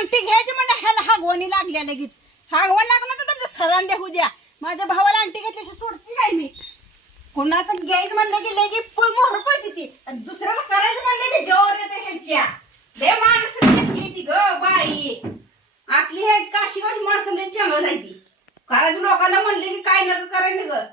अंगठी घ्यायची म्हणजे ह्याला हागवणी लागल्या लगेच. हागवण लागलं तर तुमचं सरांडे होऊ द्या. माझ्या भावाला अंगठी घेतल्याशी सोडती काय मी. कोणाचं घ्यायचं म्हणलं की लगे मोहर पडते ती आणि दुसऱ्याला करायचं म्हणलं की जोर येते ह्यांच्या. लय माणसं ती ग बाई असली हे काशीवाडी माणसं लय चांगलं जायती. करायचं लोकांना म्हणले की काय नका करायला ग